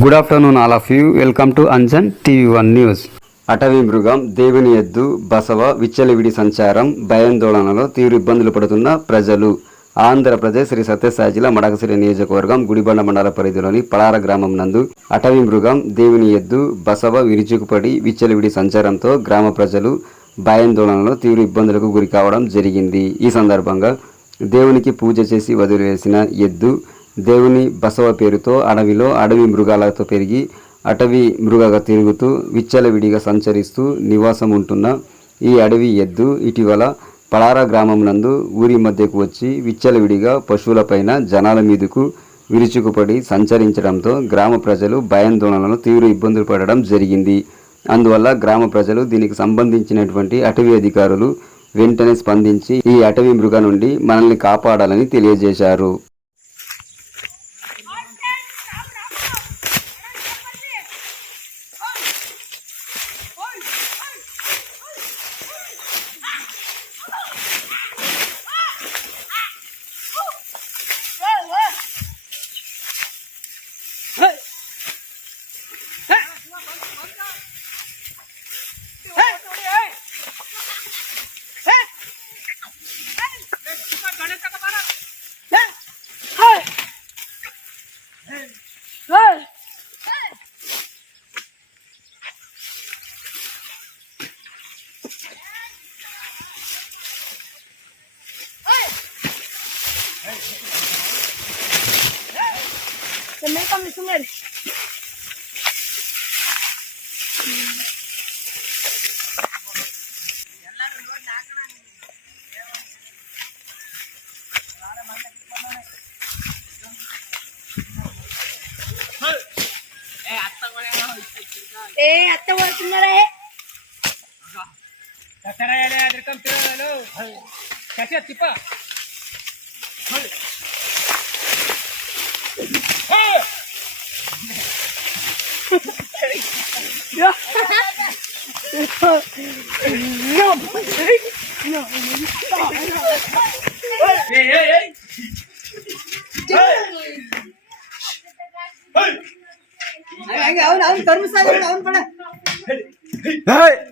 Good afternoon all of you welcome to Anjan TV one news అటవీ మృగం దేవుని ఎద్దు బసవ విచ్చలవిడి సంచారం భయాందోళనలో తీవ్ర ఇబ్బందులు పడుతున్న ప్రజలు. ఆంధ్రప్రదేశ్ శ్రీ సత్యసాయి జిల్లా మడకసిరి నియోజకవర్గం గుడిబండ మండల పరిధిలోని పలార గ్రామం నందు అటవీ మృగం దేవుని ఎద్దు బసవ విరుచుకుపడి విచ్చలవిడి సంచారంతో గ్రామ ప్రజలు భయాందోళనలో తీవ్ర ఇబ్బందులకు గురి కావడం జరిగింది. ఈ సందర్భంగా దేవునికి పూజ చేసి వదిలివేసిన ఎద్దు దేవుని బసవ పేరుతో అడవిలో అడవి మృగాలతో పెరిగి అటవీ మృగగా తిరుగుతూ విచ్చలవిడిగా సంచరిస్తూ నివాసం ఉంటున్న ఈ అడవి ఎద్దు ఇటీవల పలారా గ్రామం నందు ఊరి మధ్యకు వచ్చి విచ్చలవిడిగా పశువులపైన జనాల మీదకు విరుచుకుపడి సంచరించడంతో గ్రామ ప్రజలు భయాందోళనలు తీవ్ర ఇబ్బందులు పడడం జరిగింది. అందువల్ల గ్రామ ప్రజలు దీనికి సంబంధించినటువంటి అటవీ అధికారులు వెంటనే స్పందించి ఈ అటవీ మృగ నుండి మనల్ని కాపాడాలని తెలియజేశారు. Welcome to Sumir. ఏ అత్త పడుతున్నారే దసరా ఎదుర్కొం పిల్లలు కసి తిప్ప Dạ. Ngậm. Ngậm. Ê ê ê. Anh ngỡ nó, anh tuấn sao nó, anh phải này. Hey.